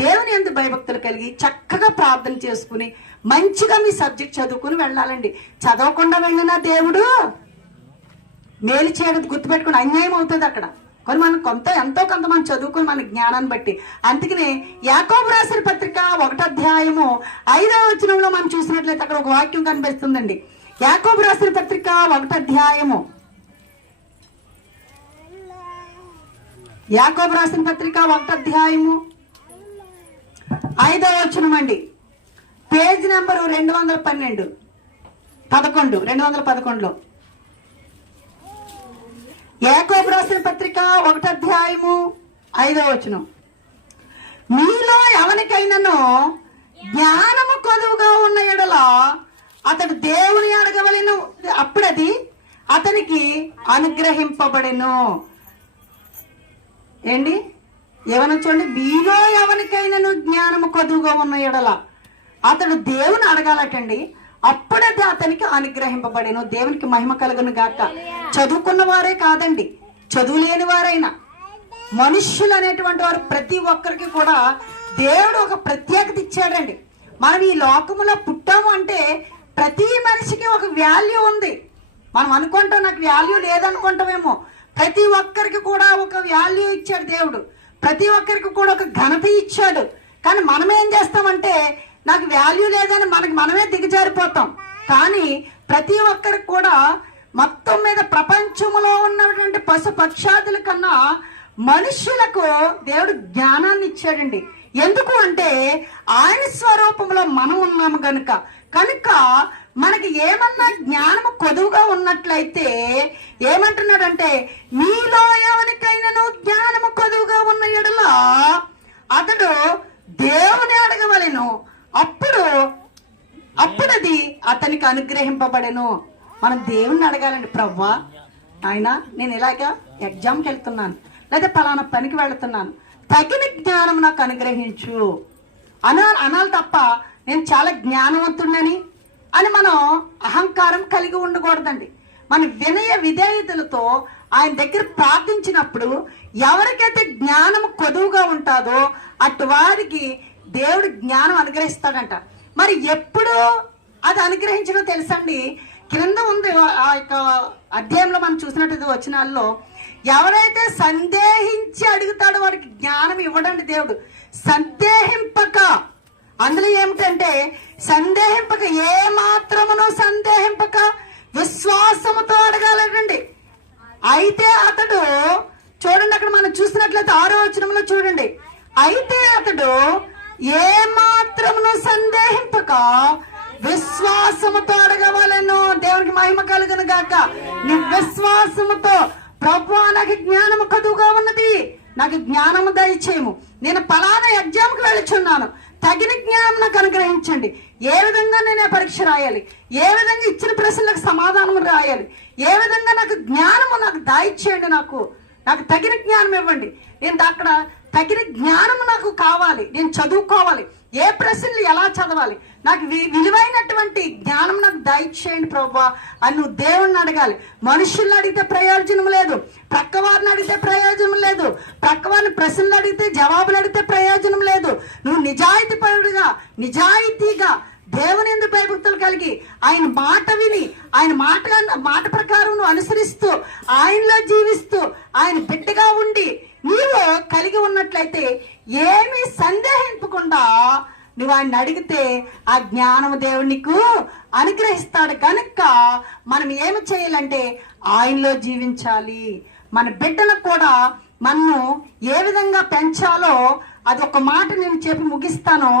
దేవుని యందు భయభక్తులు కలిగి చక్కగా ప్రార్థన చేసుకుని మంచిగా మీ సబ్జెక్ట్ చదువుకుని వెళ్ళాలండి. చదవకుండా వెళ్ళినా దేవుడు మేలు చేయడం గుర్తుపెట్టుకుని అన్యాయం అవుతుంది అక్కడ. కానీ మనం ఎంతో కొంత మనం చదువుకుని మన జ్ఞానాన్ని బట్టి. అందుకనే యాకోబు రాసిన పత్రిక 1వ అధ్యాయము 5వ వచనంలో మనం చూసినట్లయితే అక్కడ ఒక వాక్యం కనిపిస్తుందండి. యాకోబు రాసిన పత్రిక 1వ అధ్యాయము, యాకోబు రాసిన పత్రిక 1వ అధ్యాయము 5వ వచనం అండి. పేజ్ నెంబరు 211లో యాకోబు రాసిన పత్రిక 1వ అధ్యాయము 5వ వచనం. మీలో ఎవరికైనాను జ్ఞానము కొదువుగా ఉన్న ఎడల అతడు దేవుని అడగవలెను, అప్పుడది అతనికి అనుగ్రహింపబడెను. ఏంటి ఏమన్నా చూడండి, మీలో ఎవరికైనాను జ్ఞానము కొదువుగా ఉన్న ఎడల అతడు దేవుని అడగాలటండి, అప్పుడది అతనికి అనుగ్రహింపబడేను. దేవునికి మహిమ కలుగును గాక. చదువుకున్న వారే కాదండి, చదువు లేని వారైనా మనుష్యులు అనేటువంటి వారు ప్రతి ఒక్కరికి కూడా దేవుడు ఒక ప్రత్యేకత ఇచ్చాడండి. మనం ఈ లోకములో పుట్టాము అంటే ప్రతి మనిషికి ఒక వాల్యూ ఉంది. మనం అనుకుంటాం నాకు వాల్యూ లేదనుకుంటామేమో. ప్రతి ఒక్కరికి కూడా ఒక వాల్యూ ఇచ్చాడు దేవుడు, ప్రతి ఒక్కరికి కూడా ఒక ఘనత ఇచ్చాడు. కానీ మనం ఏం చేస్తామంటే నాకు వాల్యూ లేదని మనమే దిగజారిపోతాం. కానీ ప్రతి ఒక్కరికి కూడా మొత్తం మీద ప్రపంచంలో ఉన్నటువంటి పశు పక్షాదుల కన్నా మనుష్యులకు దేవుడు జ్ఞానాన్ని ఇచ్చాడండి. ఎందుకు అంటే ఆయన స్వరూపంలో మనం ఉన్నాము కనుక మనకి ఏమన్నా జ్ఞానము కొదువుగా ఉన్నట్లయితే ఏమంటున్నాడంటే మీలో ఎవరికైనాను జ్ఞానము కొదువుగా ఉన్న ఎడల అతడు దేవుని అడగవలెను, అప్పుడది అతనికి అనుగ్రహింపబడెను. మనం దేవుణ్ణి అడగాలండి. ప్రవ్వా ఆయన నేను ఇలాగా ఎగ్జామ్కి వెళ్తున్నాను, లేదా పలానా పనికి వెళుతున్నాను, తగిన జ్ఞానం నాకు అనుగ్రహించు అనాలి తప్ప నేను చాలా జ్ఞానవంతుడని అని మనం అహంకారం కలిగి ఉండకూడదండి. మన వినయ విధేయతలతో ఆయన దగ్గర ప్రార్థించినప్పుడు ఎవరికైతే జ్ఞానం కొదువుగా ఉంటుందో అటు వారికి దేవుడు జ్ఞానం అనుగ్రహిస్తాడంట. మరి ఎప్పుడు అది అనుగ్రహించడో తెలుసండి, క్రింద ఉంది ఆ యొక్క అధ్యాయంలో మనం చూసినట్టు వచనాల్లో ఎవరైతే సందేహించి అడుగుతాడో వాడికి జ్ఞానం ఇవ్వడండి దేవుడు. సందేహింపక, అందులో ఏమిటంటే సందేహింపక, ఏ మాత్రమునో సందేహింపక విశ్వాసముతో అడగాలండి. అయితే అతడు చూడండి, అక్కడ మనం చూసినట్లయితే 6వ వచనంలో చూడండి, అయితే అతడు ఏ మాత్రమును సందేహింపక విశ్వాసముతో అడగవలెను. దేవునికి మహిమ కలుగును గాక. నీ విశ్వాసముతో ప్రభువా నాకు జ్ఞానము కదువుగా ఉన్నది, నాకు జ్ఞానము దయచేయము, నేను పలానా ఎగ్జామ్కి వెళుచున్నాను, తగిన జ్ఞానం నాకు అనుగ్రహించండి. ఏ విధంగా నేను పరీక్ష రాయాలి, ఏ విధంగా ఇచ్చిన ప్రశ్నలకు సమాధానం రాయాలి, ఏ విధంగా నాకు జ్ఞానము నాకు దాయిచ్చేయండి, నాకు తగిన జ్ఞానం ఇవ్వండి, నేను అక్కడ తగిన జ్ఞానం నాకు కావాలి, నేను చదువుకోవాలి, ఏ ప్రశ్నలు ఎలా చదవాలి, నాకు విలువైనటువంటి జ్ఞానం నాకు దయచేయండి ప్రభువా అని నువ్వు దేవుణ్ణి అడగాలి. మనుషుల్ని అడిగితే ప్రయోజనం లేదు, ప్రక్కవారిని అడిగితే ప్రయోజనం లేదు, ప్రక్కవారిని ప్రశ్నలు అడిగితే జవాబులు అడిగితే ప్రయోజనం లేదు. నువ్వు నిజాయితీపరుడుగా నిజాయితీగా దేవుని యందు భయభక్తులు కలిగి ఆయన మాట విని ఆయన మాట ప్రకారం నువ్వు అనుసరిస్తూ ఆయనలో జీవిస్తూ ఆయన బిడ్డగా ఉండి నీవు కలిగి ఉన్నట్లయితే ఏమీ సందేహించకుండా నువ్వు ఆయన అడిగితే ఆ జ్ఞానము దేవుడు నీకు అనుగ్రహిస్తాడు. కనుక మనం ఏమి చేయాలంటే ఆయనలో జీవించాలి. మన బిడ్డలకు కూడా మనము ఏ విధంగా పెంచాలో అది ఒక మాట నేను చెప్పి ముగిస్తాను.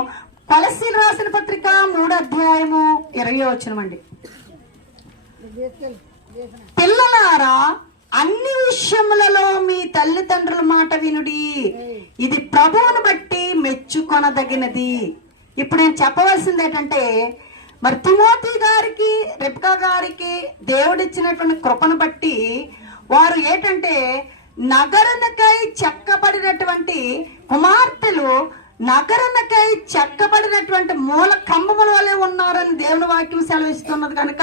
కొలస్సీలు రాసిన పత్రిక 3:20 పిల్లలారా అన్ని విషయములలో మీ తల్లిదండ్రుల మాట వినుడి, ఇది ప్రభువును బట్టి మెచ్చుకొనదగినది. ఇప్పుడు నేను చెప్పవలసింది ఏంటంటే, మరి తిమోతి గారికి రెబ్కా గారికి దేవుడిచ్చినటువంటి కృపను బట్టి వారు ఏంటంటే నగరనకై చెక్కబడినటువంటి కుమార్తెలు నగరనకై చెక్కబడినటువంటి మూల కంబముల వలె ఉన్నారని దేవుని వాక్యం సెలవిస్తున్నది. కనుక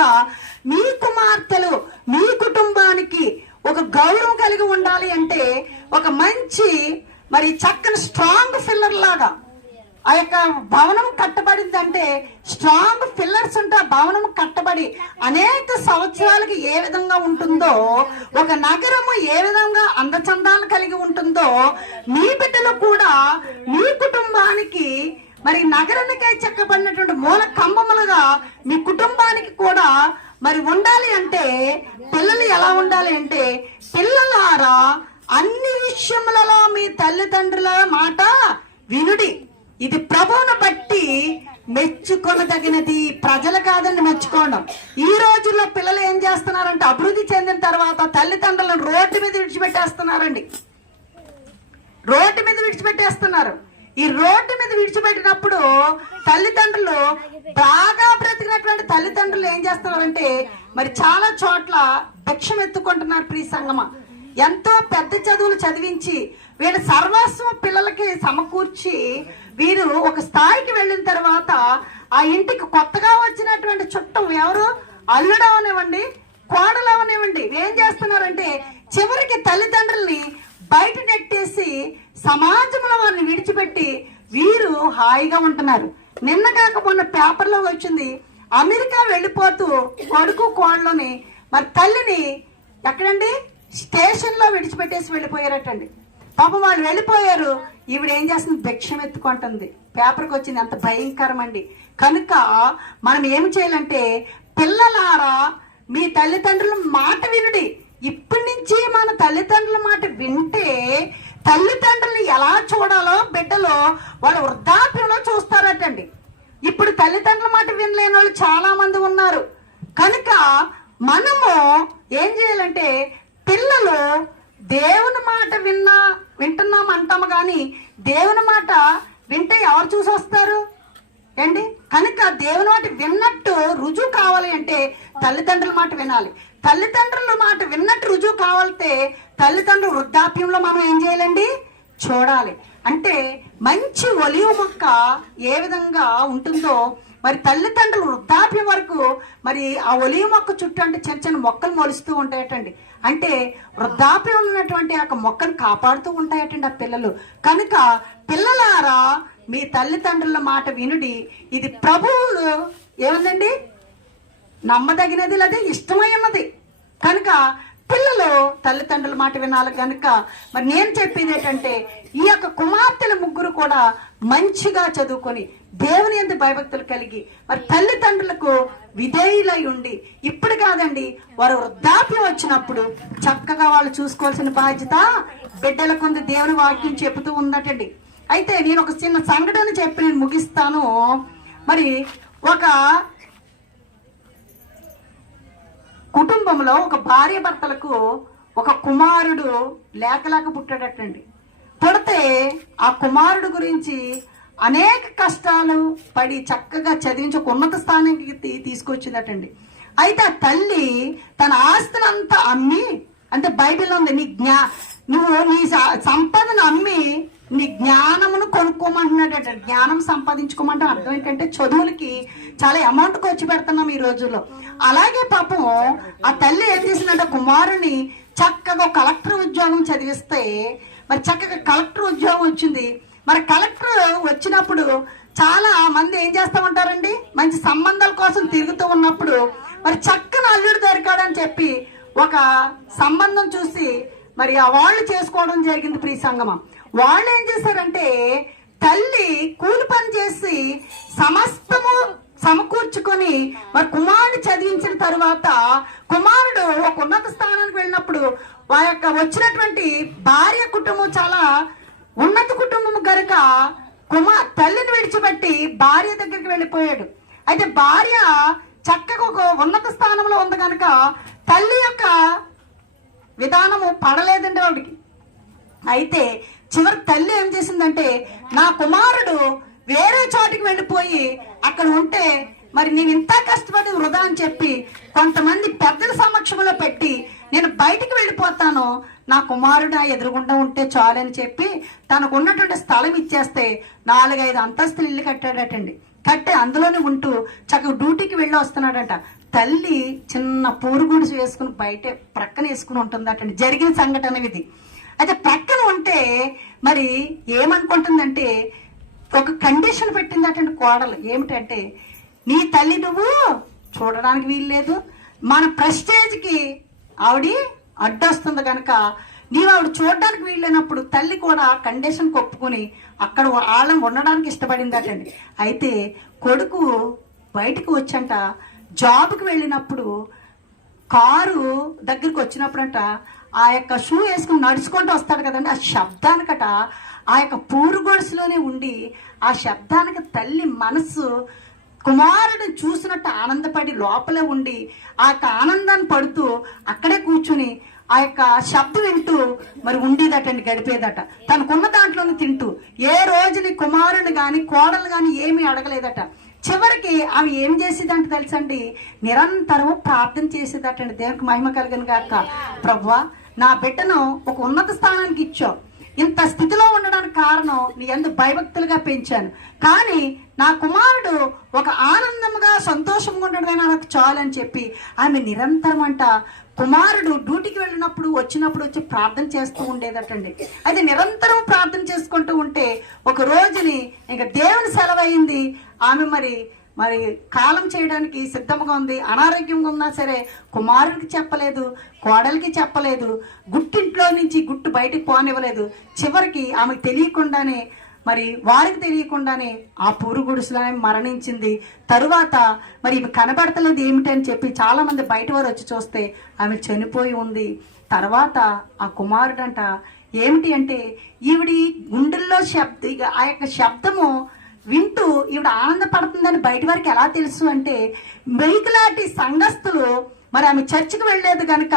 మీ కుమార్తెలు మీ కుటుంబానికి ఒక గౌరవం కలిగి ఉండాలి అంటే ఒక మంచి మరి చక్కని స్ట్రాంగ్ ఫిల్లర్ లాగా ఆ యొక్క భవనం కట్టబడిందంటే స్ట్రాంగ్ పిల్లర్స్ ఉంటే ఆ భవనం కట్టబడి అనేక సంవత్సరాలకి ఏ విధంగా ఉంటుందో, ఒక నగరము ఏ విధంగా అందచందాలు కలిగి ఉంటుందో, మీ బిడ్డలు కూడా మీ కుటుంబానికి మరి నగరానికై చెక్కబడినటువంటి మూల కంబములుగా మీ కుటుంబానికి కూడా మరి ఉండాలి. అంటే పిల్లలు ఎలా ఉండాలి అంటే, పిల్లలారా అన్ని విషయములలో మీ తల్లిదండ్రుల మాట వినుడి, ఇది ప్రభువును బట్టి మెచ్చుకొనదగినది. ప్రజలు కాదండి మెచ్చుకోవడం. ఈ రోజుల్లో పిల్లలు ఏం చేస్తున్నారంటే అభివృద్ధి చెందిన తర్వాత తల్లిదండ్రులను రోడ్డు మీద విడిచిపెట్టేస్తున్నారండి. రోడ్డు మీద విడిచిపెట్టేస్తున్నారు. ఈ రోడ్డు మీద విడిచిపెట్టినప్పుడు తల్లిదండ్రులు బాగా బ్రతికినటువంటి తల్లిదండ్రులు ఏం చేస్తున్నారంటే మరి చాలా చోట్ల భిక్షం ఎత్తుకుంటున్నారు. ప్రియ సంగమా, ఎంతో పెద్ద చదువులు చదివించి వీళ్ళ సర్వస్వం పిల్లలకి సమకూర్చి వీరు ఒక స్థాయికి వెళ్ళిన తర్వాత ఆ ఇంటికి కొత్తగా వచ్చినటువంటి చుట్టం ఎవరు, అల్లుడు అవనివ్వండి, కోడలు అవనివ్వండి, ఏం చేస్తున్నారంటే చివరికి తల్లిదండ్రుల్ని బయట నెట్టేసి సమాజంలో వారిని విడిచిపెట్టి వీరు హాయిగా ఉంటున్నారు. నిన్న కాక మొన్న పేపర్లో వచ్చింది, అమెరికా వెళ్ళిపోతూ కొడుకు కోడలోని మరి తల్లిని ఎక్కడండి స్టేషన్ లో విడిచిపెట్టేసి వెళ్ళిపోయారటండి. పాపం వాళ్ళు వెళ్ళిపోయారు. ఈవిడ ఏం చేస్తుంది, భిక్షం ఎత్తుకుంటుంది. పేపర్కి వచ్చింది. అంత భయంకరం అండి. కనుక మనం ఏం చేయాలంటే, పిల్లలారా మీ తల్లిదండ్రుల మాట వినుడి. ఇప్పటి నుంచి మన తల్లిదండ్రుల మాట వింటే తల్లిదండ్రులు ఎలా చూడాలో బిడ్డలో వాళ్ళ వృద్ధాప్యంలో చూస్తారటండి. ఇప్పుడు తల్లిదండ్రుల మాట వినలేని వాళ్ళు చాలా మంది ఉన్నారు. కనుక మనము ఏం చేయాలంటే, పిల్లలు దేవుని మాట వింటున్నాం అంటాము కానీ దేవుని మాట వింటే ఎవరు చూసి వస్తారు ఏంటి? కనుక దేవుని మాట విన్నట్టు రుజువు కావాలి అంటే తల్లిదండ్రుల మాట వినాలి. తల్లిదండ్రుల మాట విన్నట్టు రుజువు కావాలంటే తల్లిదండ్రుల వృద్ధాప్యంలో మనం ఏం చేయాలండి, చూడాలి. అంటే మంచి ఒలివ మొక్క ఏ విధంగా ఉంటుందో మరి తల్లిదండ్రులు వృద్ధాప్యం వరకు మరి ఆ ఒలివ మొక్క చుట్టూ అంటే చిన్న చిన్న మొక్కలు మొలుస్తూ ఉంటాయటండి. అంటే వృద్ధాప్యం ఉన్నటువంటి ఆ మొక్కను కాపాడుతూ ఉంటాయటండి ఆ పిల్లలు. కనుక పిల్లలారా మీ తల్లిదండ్రుల మాట వినుడి, ఇది ప్రభువు ఏముందండి నమ్మదగినది, లేదా ఇష్టమై ఉన్నది. కనుక పిల్లలు తల్లిదండ్రుల మాట వినాలి. కనుక మరి నేను చెప్పేది ఏంటంటే, ఈ యొక్క కుమార్తెల ముగ్గురు కూడా మంచిగా చదువుకొని దేవుని యందు భయభక్తులు కలిగి మరి తల్లిదండ్రులకు విధేయులై ఉండి, ఇప్పుడు కాదండి వారు వృద్ధాప్యం వచ్చినప్పుడు చక్కగా వాళ్ళు చూసుకోవాల్సిన బాధ్యత బిడ్డలకు ఉంది. దేవుని వాక్యం చెబుతూ ఉందటండి. అయితే నేను ఒక చిన్న సంఘటన చెప్పి నేను ముగిస్తాను. మరి ఒక కుటుంబంలో ఒక భార్య భర్తలకు ఒక కుమారుడు లేకలేక పుట్టాడటండి. పుడితే ఆ కుమారుడు గురించి అనేక కష్టాలు పడి చక్కగా చదివించి ఒక ఉన్నత స్థానానికి తీసుకొచ్చిందటండి. అయితే ఆ తల్లి తన ఆస్తిని అంతా అమ్మి, అంటే బైబిల్లో ఉంది, నువ్వు నీ సంపదను అమ్మి నీ జ్ఞానమును కొనుక్కోమంటున్నాడట. జ్ఞానం సంపాదించుకోమంటే అర్థం ఏంటంటే చదువులకి చాలా అమౌంట్ ఖర్చు పెడుతున్నాం ఈ రోజుల్లో. అలాగే పాపం ఆ తల్లి ఏం చేసిందంటే కుమారుని చక్కగా కలెక్టర్ ఉద్యోగం చదివిస్తే మరి చక్కగా కలెక్టర్ ఉద్యోగం వచ్చింది. మరి కలెక్టర్ వచ్చినప్పుడు చాలా మంది ఏం చేస్తా ఉంటారండి, మంచి సంబంధాల కోసం తిరుగుతూ ఉన్నప్పుడు మరి చక్కని అల్లుడు దొరికాడని చెప్పి ఒక సంబంధం చూసి మరి ఆ వాళ్ళు చేసుకోవడం జరిగింది. ప్రియ సంగమం, వాళ్ళు ఏం చేశారంటే తల్లి కూలి పని చేసి సమస్తము సమకూర్చుకొని మరి కుమారుడు చదివించిన తరువాత కుమారుడు ఒక ఉన్నత స్థానానికి వెళ్ళినప్పుడు ఆ యొక్క వచ్చినటువంటి భార్య కుటుంబం చాలా ఉన్నత కుటుంబం గనుక తల్లిని విడిచిపెట్టి భార్య దగ్గరికి వెళ్ళిపోయాడు. అయితే భార్య చక్కగా ఒక ఉన్నత స్థానంలో ఉంది కనుక తల్లి యొక్క విధానము పడలేదండి వాడికి. అయితే చివరి తల్లి ఏం చేసిందంటే నా కుమారుడు వేరే చోటికి వెళ్ళిపోయి అక్కడ ఉంటే మరి నేను ఇంత కష్టపడి వృధా అని చెప్పి కొంతమంది పెద్దల సమక్షంలో పెట్టి నేను బయటికి వెళ్ళిపోతాను, నా కుమారుడు ఆ ఎదురుగుండా ఉంటే చాలని చెప్పి తనకు ఉన్నటువంటి స్థలం ఇచ్చేస్తే 4-5 అంతస్తులు ఇల్లు కట్టాడటండి. కట్టి అందులోనే ఉంటూ చక్కగా డ్యూటీకి వెళ్ళి వస్తున్నాడట. తల్లి చిన్న పూరుగుడిసి వేసుకుని బయట ప్రక్కన వేసుకుని ఉంటుందటండి. జరిగిన సంఘటన ఇది. అయితే ప్రక్కన ఉంటే మరి ఏమనుకుంటుందంటే ఒక కండిషన్ పెట్టిందటండి కోడలు. ఏమిటంటే నీ తల్లి నువ్వు చూడడానికి వీల్లేదు, మన ప్రెస్టేజ్కి ఆవిడ అడ్డొస్తుంది కనుక నీవు ఆవిడ చూడడానికి వీళ్ళైనప్పుడు తల్లి కూడా కండిషన్ ఒప్పుకొని అక్కడ వాళ్ళని ఉండడానికి ఇష్టపడిందటండి. అయితే కొడుకు బయటకు వచ్చంట జాబ్కి వెళ్ళినప్పుడు కారు దగ్గరికి వచ్చినప్పుడంట ఆ యొక్క షూ వేసుకుని నడుచుకుంటూ వస్తాడు కదండి, ఆ శబ్దానికట ఆ యొక్క పూరుగొడుసులోనే ఉండి ఆ శబ్దానికి తల్లి మనసు కుమారుడు చూసినట్టు ఆనందపడి లోపలే ఉండి ఆ యొక్క ఆనందాన్ని పడుతూ అక్కడే కూర్చుని ఆ యొక్క శబ్దం వింటూ మరి ఉండేదటండి, గడిపేదట. తనకున్న దాంట్లోనే తింటూ ఏ రోజుని కుమారుని గాని కోడలు గాని ఏమీ అడగలేదట. చివరికి ఆమె ఏం చేసేదంటే తెలుసండి, నిరంతరం ప్రార్థన చేసేదటండి. దేవునికి మహిమ కలిగిన గాక. ప్రభువా, నా బిడ్డను ఒక ఉన్నత స్థానానికి ఇచ్చావు, ఇంత స్థితిలో ఉండడానికి కారణం నీ యందు భయభక్తులుగా పెంచాను, కానీ నా కుమారుడు ఒక ఆనందంగా సంతోషంగా ఉండడమే నాకు చాలని చెప్పి ఆమె నిరంతరం అంట కుమారుడు డ్యూటీకి వెళ్ళినప్పుడు వచ్చినప్పుడు వచ్చి ప్రార్థన చేస్తూ ఉండేదటండి. అయితే నిరంతరం ప్రార్థన చేసుకుంటూ ఉంటే ఒక రోజుని ఇంకా దేవుని సెలవయింది. ఆమె మరి కాలం చేయడానికి సిద్ధంగా ఉంది. అనారోగ్యంగా ఉన్నా సరే కుమారుడికి చెప్పలేదు, కోడలికి చెప్పలేదు, గుట్టింట్లో నుంచి గుట్టు బయటికి పోనివ్వలేదు. చివరికి ఆమెకు తెలియకుండానే మరి వారికి తెలియకుండానే ఆ పూరుగుడుసులోనే మరణించింది. తరువాత మరి ఇవి కనబడతలేదు ఏమిటని చెప్పి చాలా మంది బయట వారు వచ్చి చూస్తే ఆమె చనిపోయి ఉంది. తర్వాత ఆ కుమారుడంట ఏమిటి అంటే ఈవిడి గుండెల్లో ఆ యొక్క శబ్దము వింటూ ఈవిడ ఆనందపడుతుందని బయట వారికి ఎలా తెలుసు అంటే మెయికులాంటి సంఘస్థులు మరి ఆమె చర్చికి వెళ్ళలేదు కనుక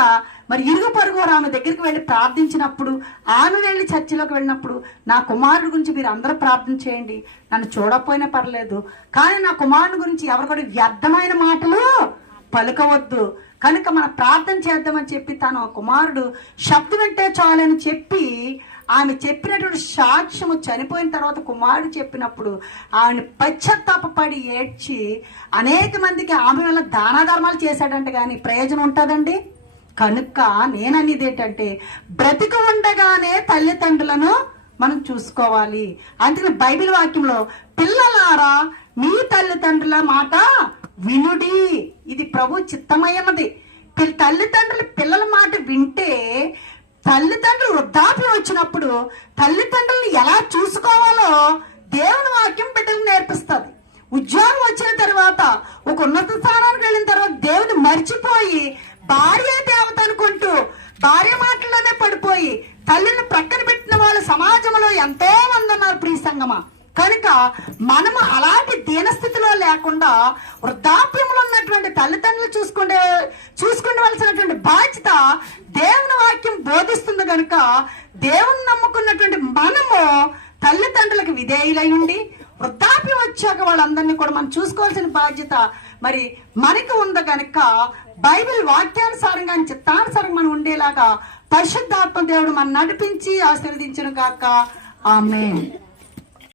మరి ఇరుగు పొరుగు వారు ఆమె దగ్గరికి వెళ్ళి ప్రార్థించినప్పుడు ఆమె వెళ్ళి చర్చిలోకి వెళ్ళినప్పుడు నా కుమారుడు గురించి మీరు అందరూ ప్రార్థన చేయండి, నన్ను చూడకపోయినా పర్లేదు, కానీ నా కుమారుడు గురించి ఎవరు కూడా వ్యర్థమైన మాటలు పలుకవద్దు, కనుక మనం ప్రార్థన చేద్దామని చెప్పి తన కుమారుడు శబ్దం వింటే చాలని చెప్పి ఆమె చెప్పినటువంటి సాక్ష్యము చనిపోయిన తర్వాత కుమారుడు చెప్పినప్పుడు ఆమె పశ్చాత్తాపడి ఏడ్చి అనేక మందికి ఆమె వల్ల దాన ధర్మాలు చేశాడంటే కానీ ప్రయోజనం ఉంటుందండి. కనుక నేననేది ఏంటంటే బ్రతికి ఉండగానే తల్లిదండ్రులను మనం చూసుకోవాలి. అందుకని బైబిల్ వాక్యంలో పిల్లలారా మీ తల్లిదండ్రుల మాట వినుడి, ఇది ప్రభు చిత్తమయ్యన్నది. తల్లిదండ్రులు పిల్లల మాట వింటే తల్లిదండ్రులు వృద్ధాప్యం వచ్చినప్పుడు తల్లిదండ్రులను ఎలా చూసుకోవాలో దేవుని వాక్యం బిడ్డలకు నేర్పిస్తుంది. ఉద్యోగం వచ్చిన తర్వాత ఒక ఉన్నత స్థానానికి వెళ్ళిన తర్వాత దేవుని మర్చిపోయి భార్య దేవత అనుకుంటూ భార్య మాటల్లోనే పడిపోయి తల్లిని ప్రక్కన పెట్టిన వాళ్ళు సమాజంలో ఎంతో మంది ఉన్నారు ప్రియ సంగమా. కనుక మనము అలాంటి దీనస్థితిలో లేకుండా వృద్ధాప్యంలో ఉన్నటువంటి తల్లిదండ్రులు చూసుకుండవలసినటువంటి బాధ్యత దేవుని వాక్యం బోధిస్తుంది. కనుక దేవుని నమ్ముకున్నటువంటి మనము తల్లిదండ్రులకు విధేయులై ఉండి వృద్ధాప్యం వచ్చాక వాళ్ళందరినీ కూడా మనం చూసుకోవాల్సిన బాధ్యత మరి మనకి ఉంది కనుక బైబిల్ వాక్యానుసారంగా చిత్తానుసారంగా మనం ఉండేలాగా పరిశుద్ధాత్మ దేవుడు మనం నడిపించి ఆశీర్వదించును గాక ఆమేన్.